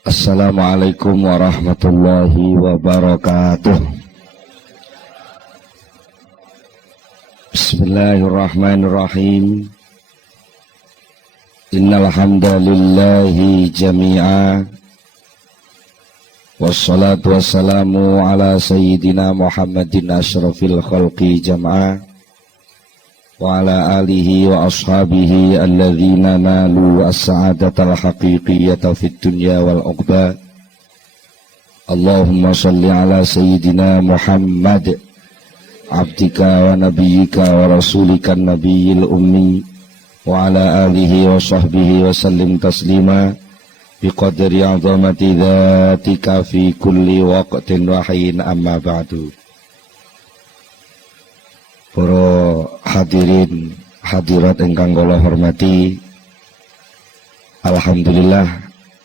Assalamualaikum warahmatullahi wabarakatuh. Bismillahirrahmanirrahim. Innal hamdalillahi jami'a. Wassalatu wassalamu ala sayyidina Muhammadin asyrafil khalqi jam'a. Wa ala alihi wa ashabihi alladhina nalu as-sa'adatal haqiqiyyata fid dunya wal uqba. Allahumma salli ala sayyidina Muhammad abdika wa nabiyyika wa rasulika nabiyil ummi wa ala alihi wa sahbihi wa sallim taslima biqadri azamati dhatika fi kulli waqtin wa hin, amma ba'du. Para hadirin hadirat ingkang kula hormati, alhamdulillah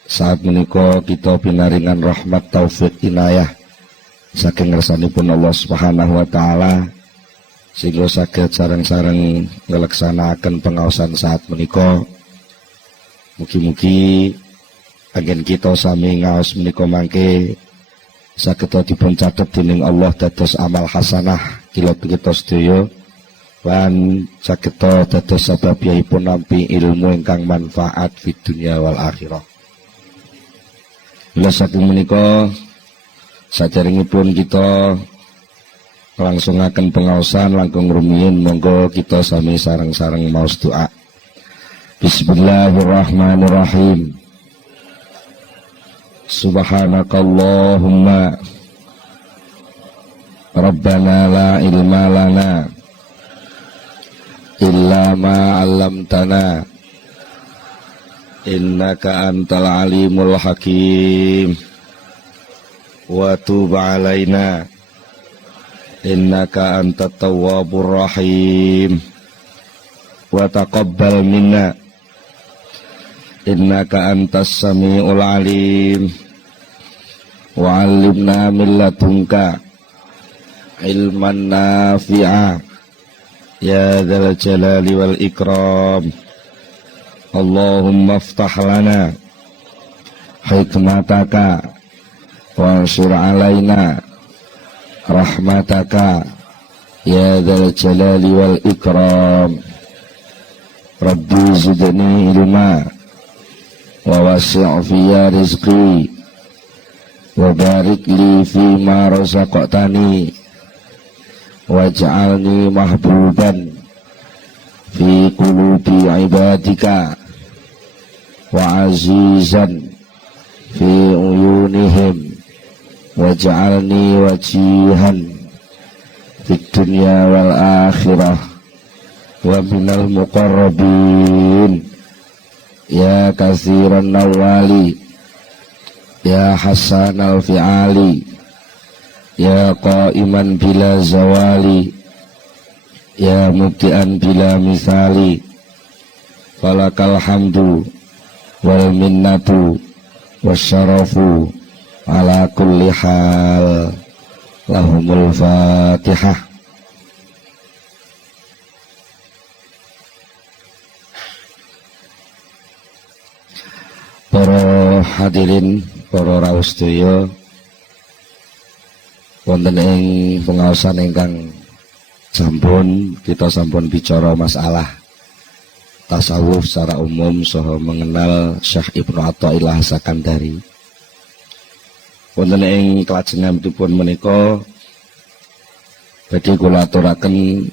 saat menika kita pinaringan rahmat taufik inayah saking ngersanipun Allah Subhanahu wa taala sehingga saged sareng-sareng ngelaksanakaken pengaosan saat menika. Mugi-mugi anggen kita sami ngaos menika mangke saged dipun catet dening Allah dados amal hasanah kita sedaya lan saged dados sababipun nampi ilmu ingkang manfaat fid dunya wal akhirah. Mila saking menika saderengipun kita langsungaken pengaosan langkung rumiyin, monggo kita sami sareng-sareng maos doa. Bismillahirrahmanirrahim. Subhanakallahumma Rabbana la ilma lana illa ma 'allamtana innaka antal alimul hakim wa tub 'alaina innaka antat tawwabur rahim wa taqabbal minna innaka antas samiul alim wa 'allimna min ladunka ilman nafi'a ya dzal jalali wal ikram. Allahumma iftah lana hikmataka wa ansur alaina rahmataka ya dzal jalali wal ikram. Rabbi zidni ilma wa wasi' fiyya rizqi wa barik li fima razaqtani waj'alni mahbuban fi qulubi ibadika wa azizan fi uyunihim waj'alni wajihan fid dunya wal akhirah wa minal muqarrabin ya katsiran nawali ya hasanal fi'ali ya qaiman bila zawali ya mubtian bila misali falakal hamdu wal minnatu wasyarafu ala kulli hal. Lahumul fatihah. Para hadirin, para rawuh sedaya, wonten ing pengaosan ingkang kita sampun bicara masalah tasawuf secara umum saha mengenal Syekh Ibnu Athaillah Sakandari. Wonten ing kelajenganipun menika badhe kula aturaken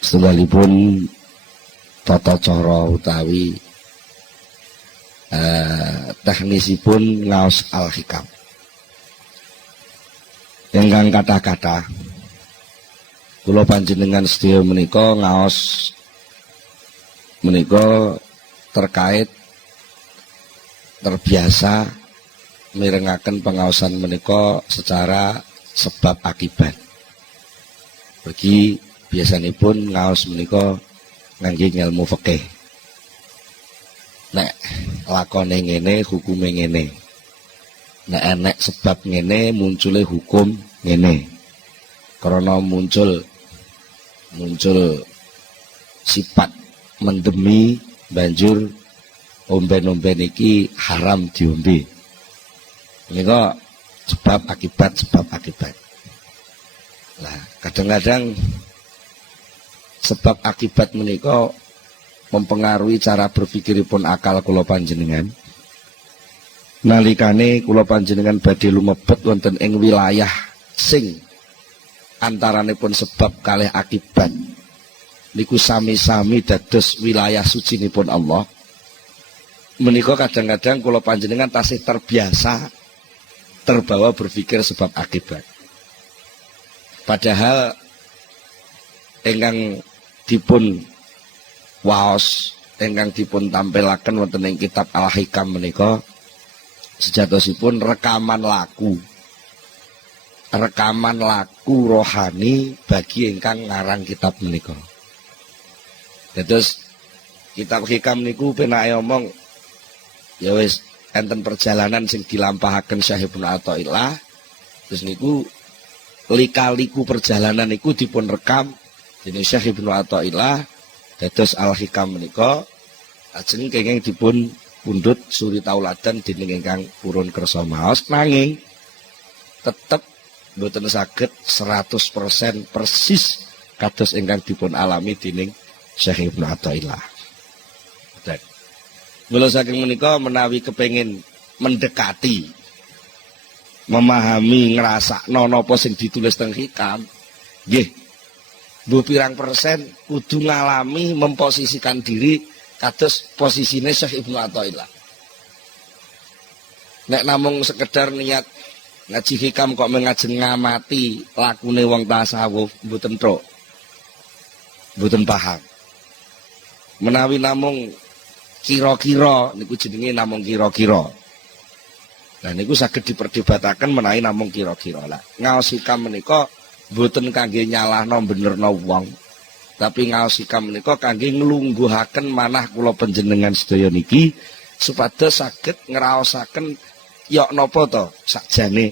setunggalipun tata cara utawi teknisipun ngaos al-hikam. Ingkang kata-kata kula panjenengan sedaya menika ngaos menika terkait terbiasa mirengaken pengaosan menika secara sebab akibat. Bagi biasanipun ngaos menika ngangge ilmu fikih. Nek lakone ngene hukume ngene. Nek enek sebab ngene muncule hukum ngene. Karena muncul sifat mendemi banjur omben-omben iki haram diombe. Menika sebab akibat. Lah, kadang-kadang sebab akibat menika mempengaruhi cara berpikiripun akal kula panjenengan. Nalikane kula panjenengan badhe lumebet wonten ing wilayah sing antaranipun sebab kalih akibat niku sami-sami dados wilayah sucinipun Allah. Menika kadang-kadang kula panjenengan tasih terbiasa terbawa berpikir sebab akibat. Padahal ingkang dipun waos, ingkang dipun tampilaken wonten ing kitab Al-Hikam menika sejatosipun rekaman laku rohani bagi ingkang ngarang kitab menika. Terus kitab Hikam niku penake omong ya wis enten perjalanan sing dilampahaken Syekh Ibnu Athaillah. Terus niku lika-liku perjalanan niku dipun rekam dening Syekh Ibnu Athaillah dados Al-Hikam menika ajeng kenging dipun pundhut suri tauladan dening ingkang purun kersa maos, nanging tetep mboten saged 100% persis kados ingkang dipun alami dening Syekh Ibnu Athaillah. Mula saking menika menawi kepengin mendekati, memahami, ngrasakno napa sing ditulis teng Hikam, nggih mbuh pirang persen kudu ngalami memposisikan diri kados posisine Syekh Ibnu Athaillah. Nek namung sekedar niat ngaji Hikam kok mengajeng ngamati lakune wong tasawuf mboten tok. Mboten paham. Menawi namung kira-kira niku jenenge namung kira-kira. Lah niku saged diperdebataken menawi namung kira-kira. Lah ngaos Hikam menika mboten kangge nyalahno benerno wong, tapi ngaos Hikam menika kangge nglungguhaken manah kula panjenengan sedaya niki supados saged ngraosaken yok napa to sakjane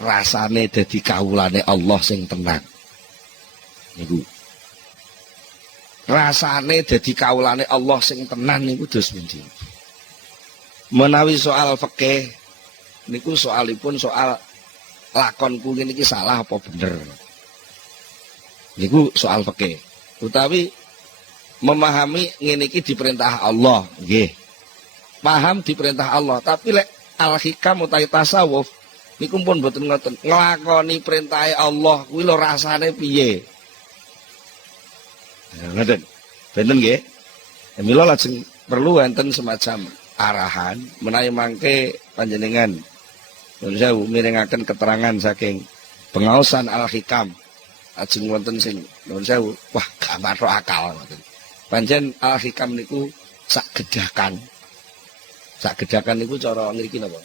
rasane dadi kawulane Allah sing tenang. Niku rasane dadi kawulane Allah sing tenan niku dos pundi. Menawi soal fikih niku soalipun soal lakonku niki salah apa bener. Niku soal fikih. Utawi memahami ngene iki diperintah Allah, nggih. Paham diperintah Allah, tapi lek Al-Hikam utawi tasawuf niku pun mboten ngoten. Nglakoni perintahe Allah kuwi lho rasane piye? Ngoten. Benten nggih. Mila lajeng perlu enten semacam arahan menawi mangke panjenengan nuwun sewu mirengaken keterangan saking pengaosan Al-Hikam. Ajeng wonten sing nuwun sewu, wah gak masuk akal ngoten. Pancen Al-Hikam niku sak gedakan. Sak gedakan niku cara ngriki napa?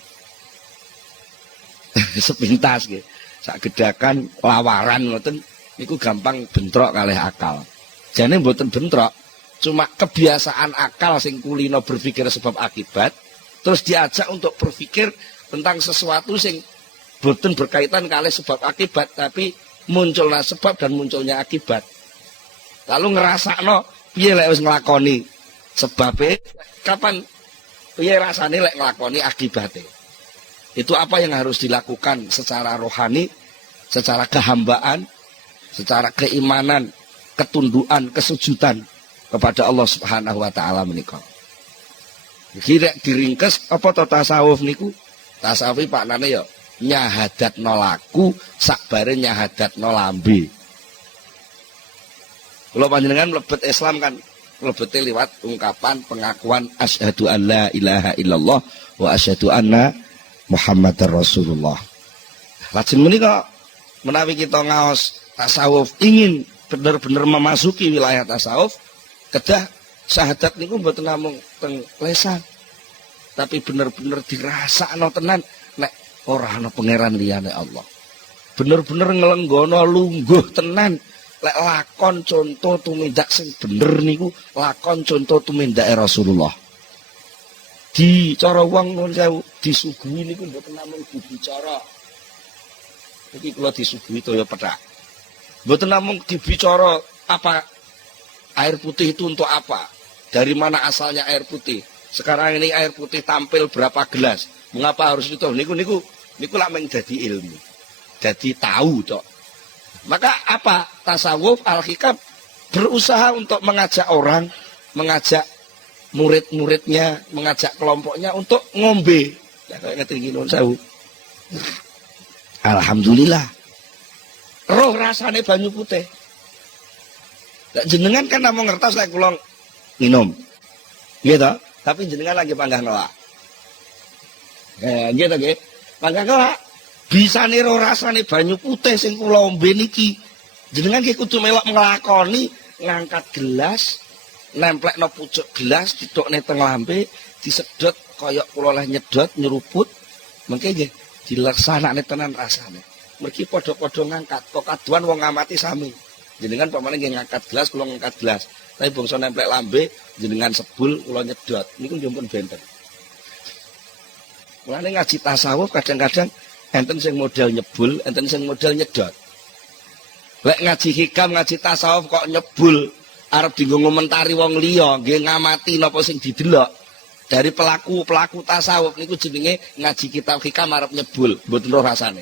Sepintas nggih. Sak gedakan lawaran ngoten niku gampang bentrok kalih akal. Jane mboten bentrok, cuma kebiasaan akal sing kulino berpikir sebab akibat, terus diajak untuk berpikir tentang sesuatu sing mboten berkaitan kalih sebab akibat, tapi munculnya sebab dan munculnya akibat. Lalu ngerasakno piye lek wis nglakoni sebabe, kapan piye rasane lek nglakoni akibate. Itu apa yang harus dilakukan secara rohani, secara kehambaan, secara keimanan, ketundukan, kesujudan kepada Allah Subhanahu wa taala menika. Kira diringkes apa to tasawuf niku? Tasawuf paknane ya nyahadatno laku sakbare nyahadatno lambe. Kula panjenengan mlebet Islam kan mlebete liwat ungkapan pengakuan asyhadu alla ilaha illallah wa asyhadu anna Muhammadar Rasulullah. Lajeng menika menawi kita ngaos tasawuf ingin benar-benar memasuki wilayah tasawuf, kedah syahadat niku mboten namung teng lesan, tapi benar-benar dirasakno tenan nek ora ana pangeran liyane Allah. Bener-bener nglenggono lungguh tenan lek lakon contoh tumindak sing bener niku lakon contoh tumindake Rasulullah. Di cara wong nuwun sewu disuguhi niku mboten namung dibicara. Iki kula disuguhi toya pethak. Mboten namung dibicara apa air putih itu untuk apa, dari mana asalnya air putih, Sekarang ini air putih tampil berapa gelas? Mengapa harus itu? Niku lah menjadi ilmu. Jadi tahu tok. Maka apa? Tasawuf al-hikam berusaha untuk mengajak orang, mengajak murid-muridnya, mengajak kelompoknya untuk ngombe. Ya kayak ngerti gini sewu. Alhamdulillah. Roh rasane banyu putih. Jenengan kan namung ngertos lek kula minum. Gitu. Tapi jenengan lagi panggah ngelak. Gitu nggih. Panggah ngelak. Bisa roh rasane banyu putih sing kula ombe niki. Jenengan ki kudu melok nglakoni ngangkat gelas, nemplekno pucuk gelas, didokne teng lambe, disedot kaya kula leh nyedot nyeruput. Mengke nggih dilaksanakne tenan rasane. Mergi padha-padha ngangkat, kok kaduan wong ngamati sami. Jenengan pamane nggih ngangkat gelas, kula ngangkat gelas. Tapi bangsa nemplek lambe, jenengan sebul, kula nyedot. Niku nggih pun benten. Mulane ngaji tasawuf kadang-kadang enten sing model nyebul, enten sing model nyedot. Lek ngaji hikam, ngaji tasawuf kok nyebul, arep dienggo ngomentari wong liya, nggih ngamati napa sing didelok. Dari pelaku tasawuf niku jenenge ngaji kitab hikam arep nyebul, mboten roh rasane.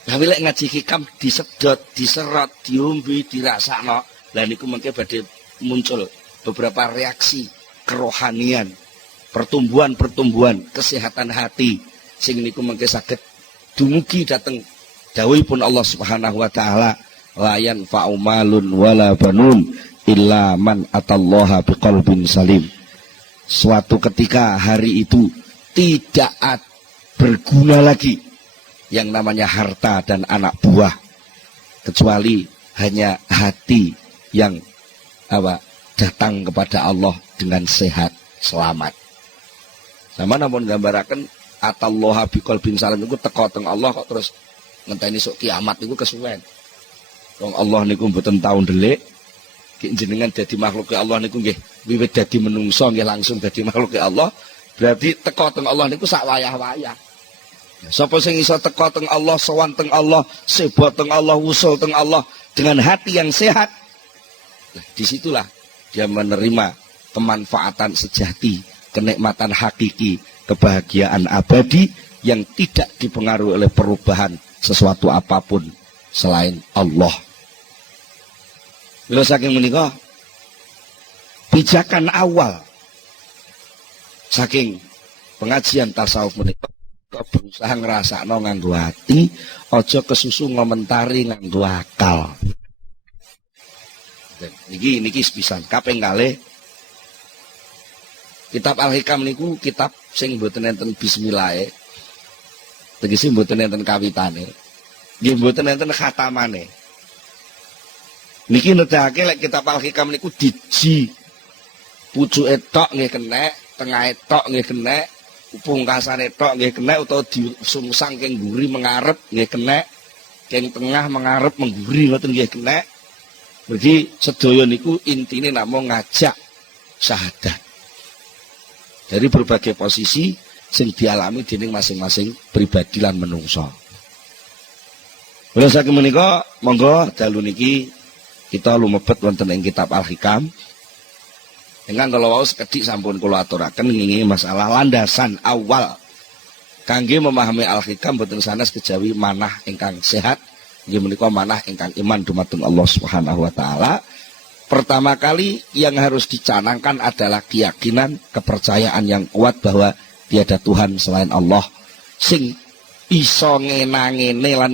Tapi lek ngaji hikam disedot, diserot, diombe, dirasakno, lah niku mengke badhe muncul beberapa reaksi kerohanian, pertumbuhan kesehatan hati sing niku mengke saged dumugi dhateng dawuhipun Allah Subhanahu wa taala, la yanfa'u malun wala banun illa man atallaha biqalbin salim. Suatu ketika hari itu tidak berguna lagi yang namanya harta dan anak buah, kecuali hanya hati yang datang kepada Allah dengan sehat selamat. Sama namun gambaraken atallaha biqalbin salim niku teka teng Allah kok terus ngenteni sok kiamat niku kesuwen. Wong Allah niku mboten tau ndelik, jenengan dadi makhluk Allah niku nggih wiwit dadi menungso nggih langsung dadi makhluk Allah, berarti teka teng Allah niku sak wayah-wayah. Sapa sing iso teka teng Allah, sowan teng Allah, seba teng Allah, wusul teng Allah dengan hati yang sehat, nah, disitulah dia menerima kemanfaatan sejati, kenikmatan hakiki, kebahagiaan abadi yang tidak dipengaruhi oleh perubahan sesuatu apapun selain Allah. Bila saking menika pijakan awal saking pengajian tasawuf menika berusaha ngrasakno nganggo hati, aja kesusu ngomentari nganggo akal. Niki sepisan kaping kalih kitab Al-Hikam niku kitab sing mboten enten bismillah, tegese mboten enten kawitane, nggih mboten enten khatamane. Niki nedahake lek kitab Al-Hikam niku diji pucuke tok nggih kenek, tengahe tok nggih kenek, pungkasane tok nggih kenek, utawa disungsang keng mburi mengarep nggih kenek, keng tengah mengarep mengguri ngoten nggih kenek. Mergi sedaya niku intine namung ngajak syahadat dari berbagai posisi sing dialami dening masing-masing pribadi lan menungso. Kula saking menika monggo dalu niki kita lumebet wonten ing kitab Al-Hikam. Dengan kalau wau sekedhik sampun kula aturaken ngingi masalah landasan awal kangge memahami Al-Hikam boten sanes kejawi manah ingkang sehat, nggih menika manah ingkang iman dumateng Allah Subhanahu wa taala. Pertama kali yang harus dicanangkan adalah keyakinan, kepercayaan yang kuat bahwa tiada Tuhan selain Allah sing iso ngenangene lan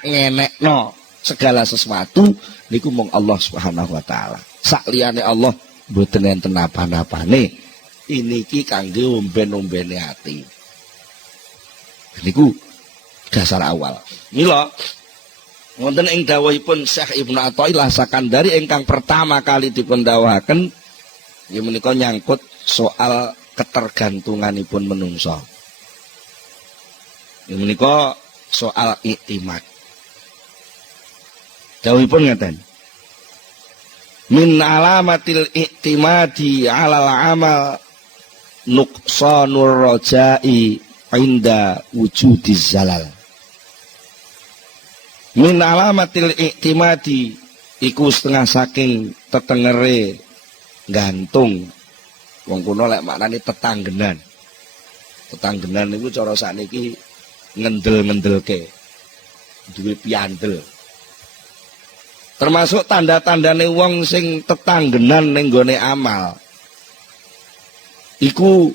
ngenekno segala sesuatu niku mung Allah Subhanahu wa taala. Sak liyane Allah mboten enten apa-apane. Iniki kangge omben-ombene ati. Niku dasar awal. Mila wonten ing dawuhipun Syekh Ibnu Athaillah Sakandari ingkang pertama kali dipun dawuhaken nggih menika nyangkut soal ketergantunganipun menungso. Nggih menika soal iktimad. Dawuhipun ngaten. Min alamatil iktimadi 'alal amal nuqsanur raja'i 'inda wujudiz zalal. Min alamatil iktimadi iku setengah saking tetengere gantung Wong kuno lek maknane tetanggenan. Tetanggenan niku cara sakniki ngendel-ngendelke. Duwe piandel. Termasuk tanda-tandane wong sing tetanggenan ning gone amal. Iku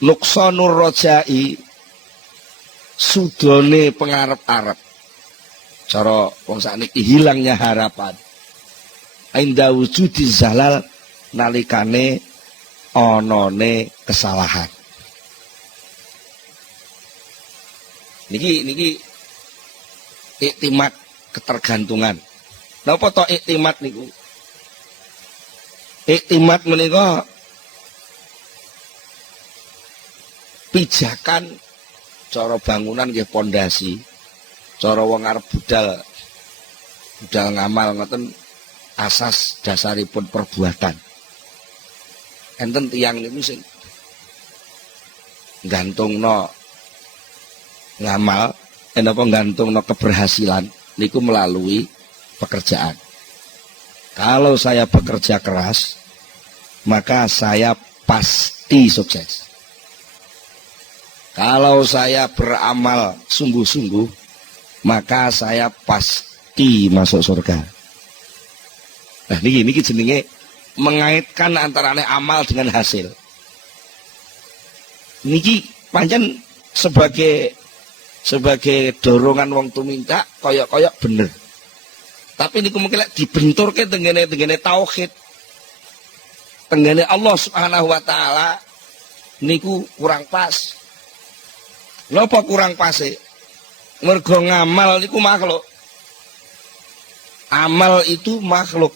nuqsanur rajai, sudone pengarep-arep. Cara wong sakniki hilangnya harapan. Inda wujudi zalal nalikane onone kesalahan. Niki iktimat ketergantungan. Napa to iktimat niku? Iktimat menika pijakan cara bangunan nggih pondasi. Cara wong arep budal ngamal ngoten asas dasaripun perbuatan. Enten tiyang niku sing gantungno ngamal, napa gantungno keberhasilan niku melalui pekerjaan. Kalau saya bekerja keras, maka saya pasti sukses. Kalau saya beramal sungguh-sungguh, maka saya pasti masuk surga. Nah niki jenenge mengaitkan antara amal dengan hasil. Niki pancen sebagai dorongan wong tuminta koyok-koyok bener. Tapi niku mungkin dibenturke tengene tauhid. Tengene Allah Subhanahu wa taala niku kurang pas. Napa kurang pase? Mergo ngamal niku makhluk. Amal itu makhluk.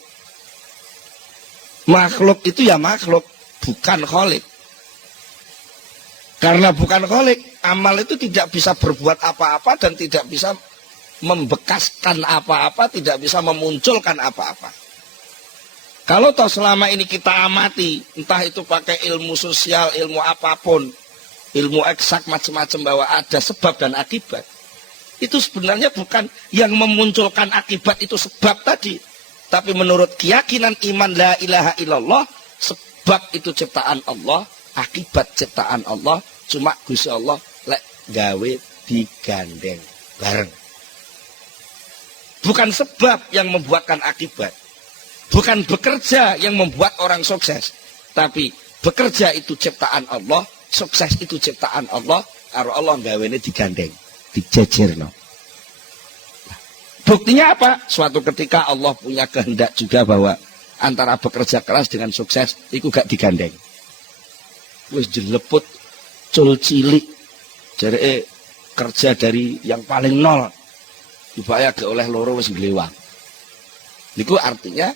Makhluk itu ya makhluk, bukan kholik. Karena bukan kholik, amal itu tidak bisa berbuat apa-apa dan tidak bisa membekaskan apa-apa, tidak bisa memunculkan apa-apa. Kalau toh selama ini kita amati, entah itu pakai ilmu sosial, ilmu apapun, ilmu eksak macam-macam bahwa ada sebab dan akibat. Itu sebenarnya bukan yang memunculkan akibat itu sebab tadi. Tapi menurut keyakinan iman la ilaha illallah, sebab itu ciptaan Allah, akibat ciptaan Allah, cuma Gusti Allah lek gawe digandeng bareng. Bukan sebab yang membuatkan akibat. Bukan bekerja yang membuat orang sukses. Tapi bekerja itu ciptaan Allah, sukses itu ciptaan Allah, karo Allah gawene digandeng, dijejerno. Buktinya apa? Suatu ketika Allah punya kehendak juga bahwa antara bekerja keras dengan sukses itu gak digandeng. Wis jeleput cul cilik jare kerja dari yang paling nol dibaya gak oleh loro wis glewang. Niku artinya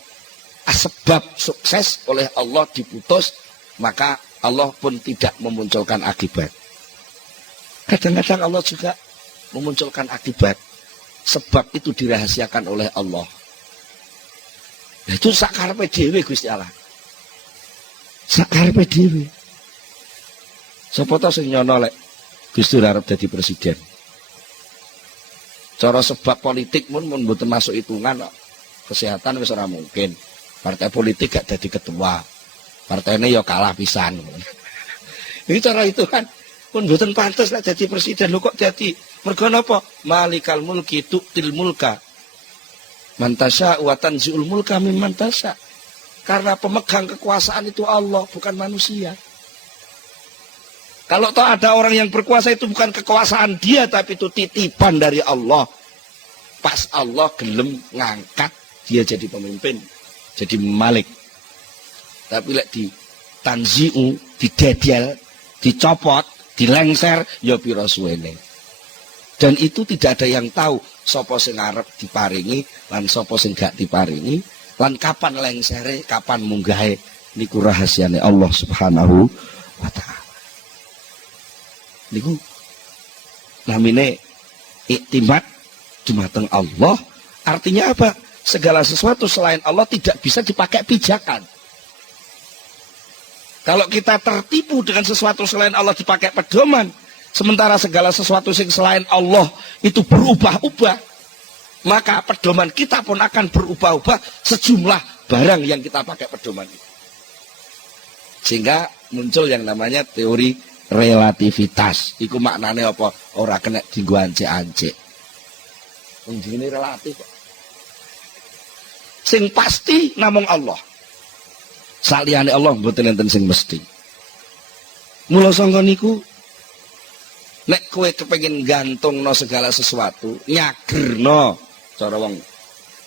sebab sukses oleh Allah diputus, maka Allah pun tidak memunculkan akibat. Kadang-kadang Allah juga memunculkan akibat. Sebab itu dirahasiakan oleh Allah. Nah, itu sakarepe dhewe Gusti Allah. Sakarepe dhewe. Sapa ta sing nyono lek Gusti arep dadi presiden? Cara sebab politik mun mboten masuk hitungan kok. Kesehatan wis ora mungkin. Partai politik gak dadi ketua. Partainya ya kalah pisan. Iki cara hitungan pun mboten pantes lek dadi presiden lho kok dadi. Mergo napa? Malikal mulki tu'til mulka man tasya wa tanzi'ul mulka mimman tasya. Karena pemegang kekuasaan itu Allah, bukan manusia. Kalau toh ada orang yang berkuasa itu bukan kekuasaan dia, tapi itu titipan dari Allah. Pas Allah gelem ngangkat dia jadi pemimpin, jadi malik. Tapi lek di tanzi'u, didedel, dicopot, dilengser, ya pira suwene. Dan itu tidak ada yang tahu sapa sing arep diparingi lan sapa sing gak diparingi lan kapan lengsere, kapan munggahe niku rahasiane Allah Subhanahu wa taala. Niku namine iktimat dumateng Allah, artinya apa? Segala sesuatu selain Allah tidak bisa dipakai pijakan. Kalau kita tertipu dengan sesuatu selain Allah dipakai pedoman, sementara segala sesuatu yang selain Allah itu berubah-ubah, maka pedoman kita pun akan berubah-ubah sejumlah barang yang kita pakai pedoman itu. Sehingga muncul yang namanya teori relativitas. Iku maknane apa? Ora kena dienggo ancik-ancik. Wong jenenge relatif kok. Sing pasti namung Allah. Saliyane Allah mboten enten sing mesti. Mula sangka niku nek kowe kepengin gantungno segala sesuatu, nyagerno. Cara wong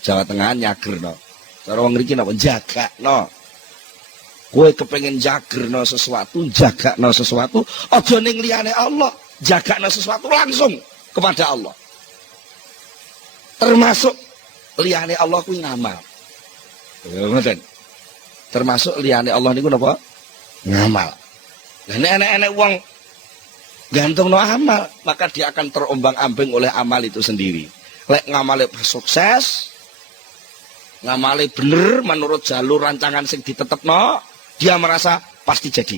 Jawa Tengah nyagerno. Cara wong mriki napa jagakno. Kowe kepengin jagerno sesuatu, jagakno sesuatu, aja ning liyane Allah, jagakno sesuatu langsung kepada Allah. Termasuk liyane Allah kuwi ngamal. Ngoten. Termasuk liyane Allah niku napa? Ngamal. Lah nek enek-enek wong gantungno amal, maka dia akan terombang-ambing oleh amal itu sendiri. Lek ngamale sukses, ngamale bener menurut jalur rancangan sing ditetepno, dia merasa pasti jadi.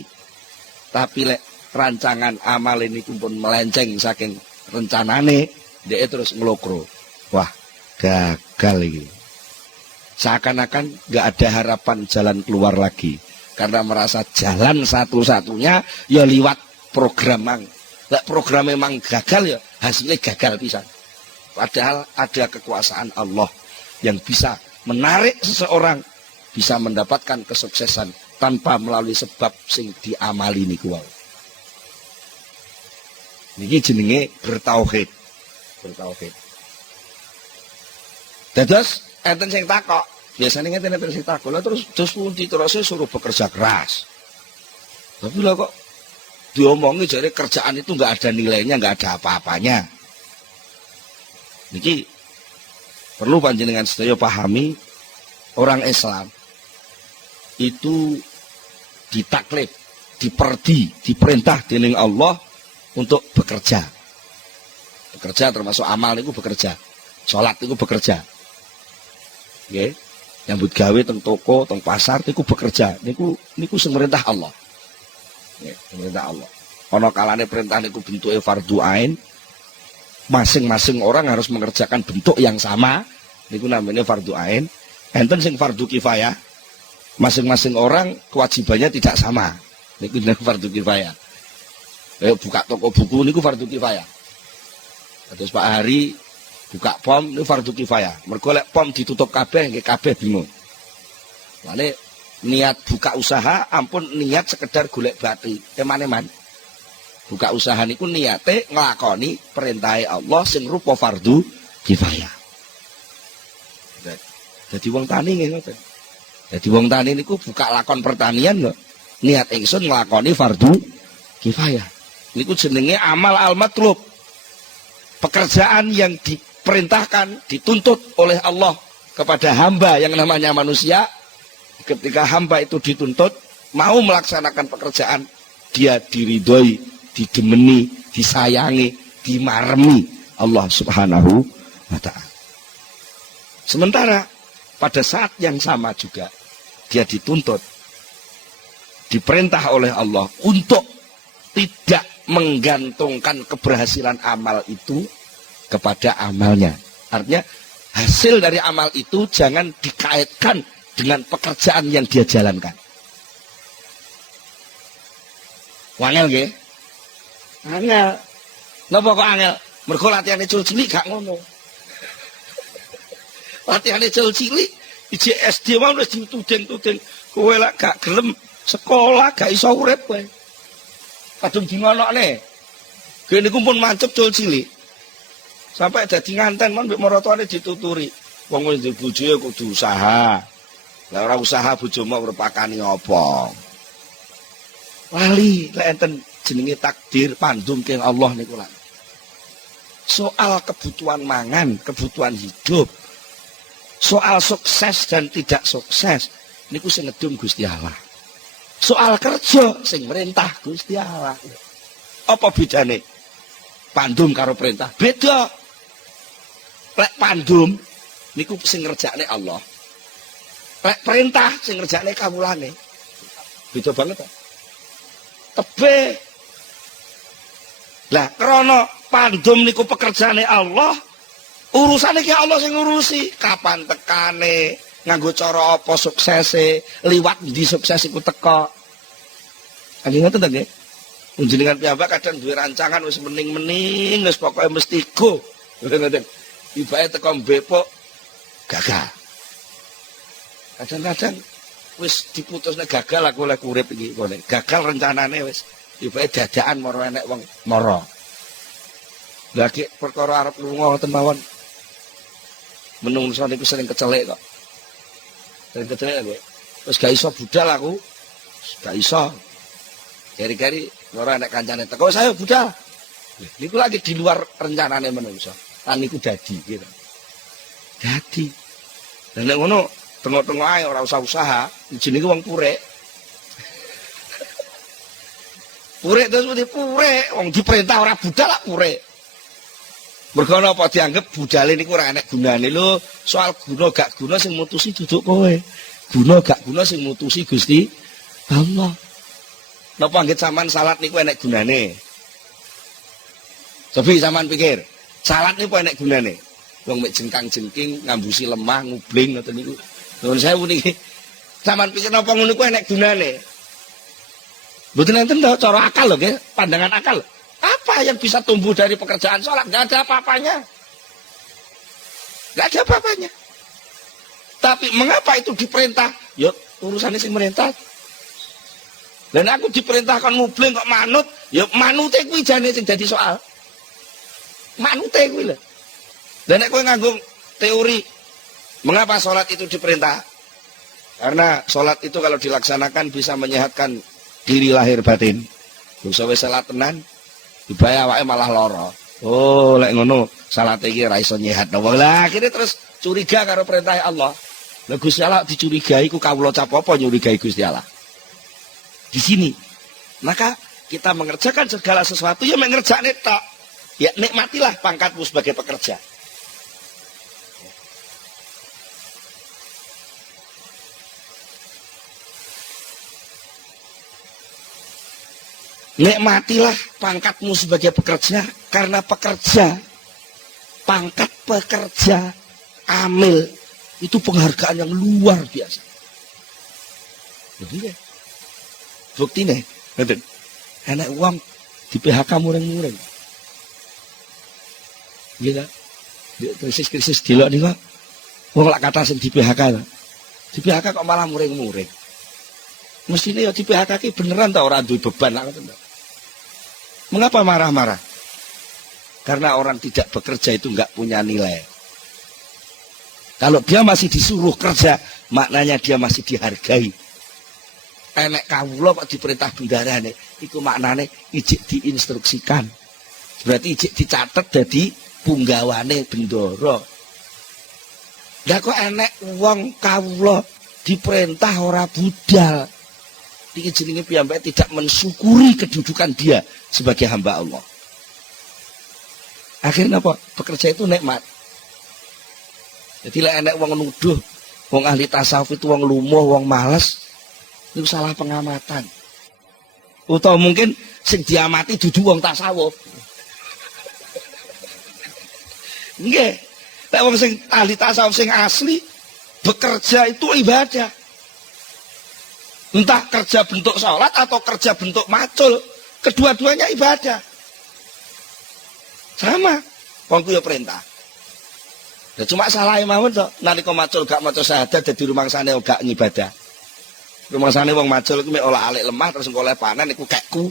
Tapi lek rancangan amal ini pun melenceng saking rencanane, dia terus ngelokro. Wah, gagal ini. Seakan-akan gak ada harapan jalan keluar lagi. Karena merasa jalan satu-satunya ya liwat program mang. Lek program memang gagal ya hasilnya gagal pisan. Padahal ada kekuasaan Allah yang bisa menarik seseorang bisa mendapatkan kesuksesan tanpa melalui sebab sing diamali niku wae. Niki jenenge bertauhid. Bertauhid. Dados enten sing takok, biasanya enten sing takok, terus pundi terus suruh bekerja keras. Tapi lah kok diomongi jadi kerjaan itu nggak ada nilainya, nggak ada apa-apanya. Niki perlu panjenengan sedaya pahami, orang Islam itu ditaklif, diperintah dening Allah untuk bekerja. Bekerja termasuk amal itu bekerja. Salat itu bekerja. Nggih. Nyambut gawe teng toko, teng pasar niku bekerja. Niku sing merintah Allah. Nggih, merintah Allah. Ana kalane perintah niku bentuke fardhu ain. Masing-masing orang harus mengerjakan bentuk yang sama. Niku namanya fardhu ain. Enten sing fardhu kifayah. Masing-masing orang kewajibannya tidak sama. Niku fardhu kifayah. Buka toko buku niku fardhu kifayah. Terus Pak Hari buka pom niku fardhu kifayah. Mergo lek pom ditutup kabeh nggih kabeh bingung. Mane niat buka usaha ampun niat sekedar golek bati. Eman-eman. Buka usaha niku niate nglakoni perintahe Allah sing rupa fardhu kifayah. Dadi wong tani nggih ngoten. Dadi wong tani niku buka lakon pertanian lho. Niat ingsun nglakoni fardhu kifayah. Niku jenenge amal al-matlub. Pekerjaan yang diperintahkan, dituntut oleh Allah kepada hamba yang namanya manusia. Ketika hamba itu dituntut mau melaksanakan pekerjaan, dia diridhoi, didemeni, disayangi, dimaremi Allah Subhanahu wa ta'ala. Sementara pada saat yang sama juga dia dituntut, diperintah oleh Allah untuk tidak menggantungkan keberhasilan amal itu kepada amalnya. Artinya hasil dari amal itu jangan dikaitkan dengan pekerjaan yang dia jalankan. Wangel nggih? Angel. Napa kok angel? Mergo latihane cul cilik gak ngono. Latihane cul cilik iji SD wae wis dituding-tuding. Kowe lek gak gelem sekolah gak iso urip kowe. Kadung dingonokne. Gene niku pun mancep cul cilik. Sampai dadi nganten men mbek maratuane dituturi. Wong wis duwe bojo ya kudu usaha. Lah ora usaha bojomu urip pakani apa? Lali lek enten jenenge takdir pandung keng Allah niku lak. Soal kebutuhan mangan, kebutuhan hidup. Soal sukses dan tidak sukses niku sing ngedum Gusti Allah. Soal kerja sing merintah Gusti Allah. Apa bedane? Pandum karo perintah beda. Lek pandum niku sing ngerjakne Allah. Lek perintah sing ngerjakne kawulane. Beda banget ta? Tebe. Lah krana pandum niku pekerjaane Allah, urusane ki Allah sing ngurusi. Kapan tekane, nganggo cara apa suksese, liwat ndi sukses iku teka. Nggih ngoten ta nggih. Panjenengan piyambak kadang duwe rancangan wis mening-mening wis pokoke mesti go. Ngoten. Ibake teko mbepok gagal. Kadang-kadang wis diputusne gagal aku oleh urip iki kene. Gagal rencanane wis ibake dadakan moro enek wong mara. Lagi perkara arep lunga ngoten mawon. Menungso niku sering kecelek kok. Sering kecelek nggih. Wis gak iso budal aku. Gak iso. Keri-keri ora enek kancane teko saya budal. Niku lagi di luar rencanane menungso. Lan niku dadi gitu. Dadi. Lah nek ngono tengok-tengok ae ora usah usaha, jenenge wong purek. Purek terus mesti purek, wong diperintah ora budal lak purek. Mergo napa dianggep budale niku ora enek gunane lho, soal guna gak guna sing mutusi duduk kowe. Guna gak guna sing mutusi Gusti Allah. Napa anggit sampean salat niku enek gunane? Cobi sampean pikir, salat niku enek gunane? Wong mek jengkang-jengking, ngambusi lemah, ngubling ngoten niku. Nuwun sewu niki. Sampeyan pikir napa ngono kuwi enek gunane? Mboten enten to cara akal lho nggih, pandangan akal. Apa yang bisa tumbuh dari pekerjaan sholat? Enggak ada apa-apanya. Enggak ada apa-apanya. Tapi mengapa itu diperintah? Yo urusannya sing merintah. Dan aku diperintahkan ngubling kok manut, yo manute kuwi jane sing dadi soal. Manute kuwi lho. Dan nek kowe nganggo teori mengapa sholat itu diperintah? Karena sholat itu kalau dilaksanakan bisa menyehatkan diri lahir batin. Dosa wis salat tenan, dibaya awake malah lara. Oh, lek ngono salate iki ora iso nyehatno. Lah akhire terus curiga karo perintah Allah. Lah Gusti Allah dicurigai ku kawula cap apa nyurigai Gusti Allah. Di sini. Maka kita mengerjakan segala sesuatu ya mengerjakne tok. Ya nikmatilah pangkatmu sebagai pekerja. Nikmatilah pangkatmu sebagai pekerja, karena pekerja, pangkat pekerja, amil, itu penghargaan yang luar biasa. Jadi ya, bukti nih, enak uang di PHK muring-muring. Gitu, krisis-krisis di luar nih kok, uang lak kata di PHK, di PHK kok malah muring-muring. Mestinya ya di PHK ki beneran tau orang duwe beban lah. Mengapa marah-marah? Karena orang tidak bekerja itu enggak punya nilai. Kalau dia masih disuruh kerja, maknanya dia masih dihargai. Enek kawula kok diperintah bendarane, iku maknane ijik diinstruksikan. Berarti ijik dicatet dadi punggawane bendara. Lah kok enek wong kawula diperintah ora budal. Iki jenenge piyambake tidak mensyukuri kedudukan dia sebagai hamba Allah. Akhirnya apa? Bekerja itu nikmat. Jadi lek enek wong nuduh, wong ahli tasawuf itu wong lumuh, wong males, itu salah pengamatan. Utawa mungkin sing diamati dudu wong tasawuf. Nggih. Lek wong sing ahli tasawuf sing asli bekerja itu ibadah. Entah kerja bentuk sholat atau kerja bentuk macul, kedua-duanya ibadah. Sama, wongku ya perintah. Ya cuma salah mawon to, nalika macul gak maca syahadat dadi rumangsane gak ngibadah. Rumangsane wong macul iku mek olah alik lemah terus engko oleh panen iku kekku.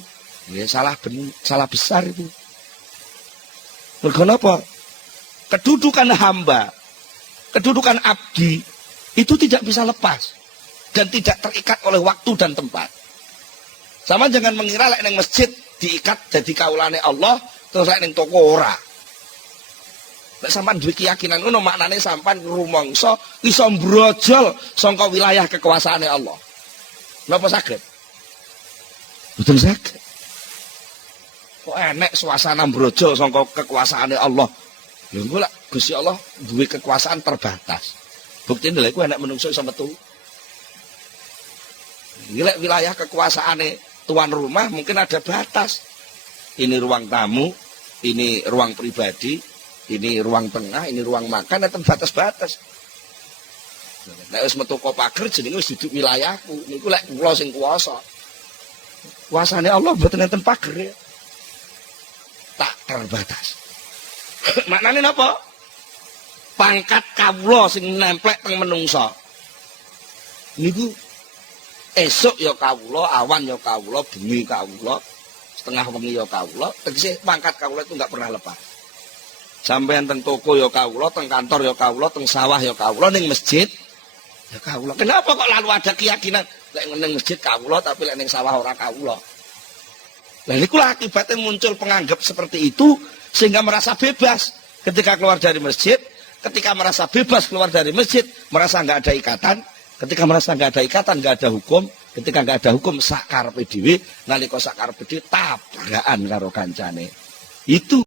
Ya salah besar itu. Mergo napa? Kedudukan hamba, kedudukan abdi itu tidak bisa lepas. Dan tidak terikat oleh waktu dan tempat. Sama jangan mengira lek ning masjid diikat dadi kaulane Allah terus lek ning toko ora. Lek sampean duwe keyakinan ngono maknane sampean rumangsa iso brojol saka wilayah kekuasaane Allah. Napa saged? Betul saged. Kok enek suasana brojol saka kekuasaane Allah. Lha engko lek Gusti Allah duwe kekuasaan terbatas. Buktine lha iku enek menungso iso metu. Gila wilayah kekuasaane tuan rumah mungkin ada batas. Ini ruang tamu, ini ruang pribadi, ini ruang tengah, ini ruang makan, ada batas-batas. Nek wis metu kok pager jenenge wis duduk wilayahku. Niku lek kula sing kuwasa. Kuasane Allah mboten enten pager ya. Tak terbatas. Maknane napa? Pangkat kawula sing nemplek teng menungsa. Niku esuk ya kawula, awan ya kawula, bengi kawula, setengah wengi ya kawula, tegese pangkat kawula itu enggak pernah lepas. Sampeyan teng toko ya kawula, teng kantor ya kawula, teng sawah ya kawula, ning masjid ya kawula. Kenapa kok lalu ada keyakinan lek ning masjid kawula tapi lek ning sawah ora kawula? Lah niku akibatnya muncul penganggap seperti itu sehingga merasa bebas ketika keluar dari masjid, ketika merasa bebas keluar dari masjid, merasa enggak ada ikatan. Ketika merasa nggak ada ikatan, nggak ada hukum, ketika nggak ada hukum sakar PDW, nalika sakar PDW tabrakan karo kancane. Itu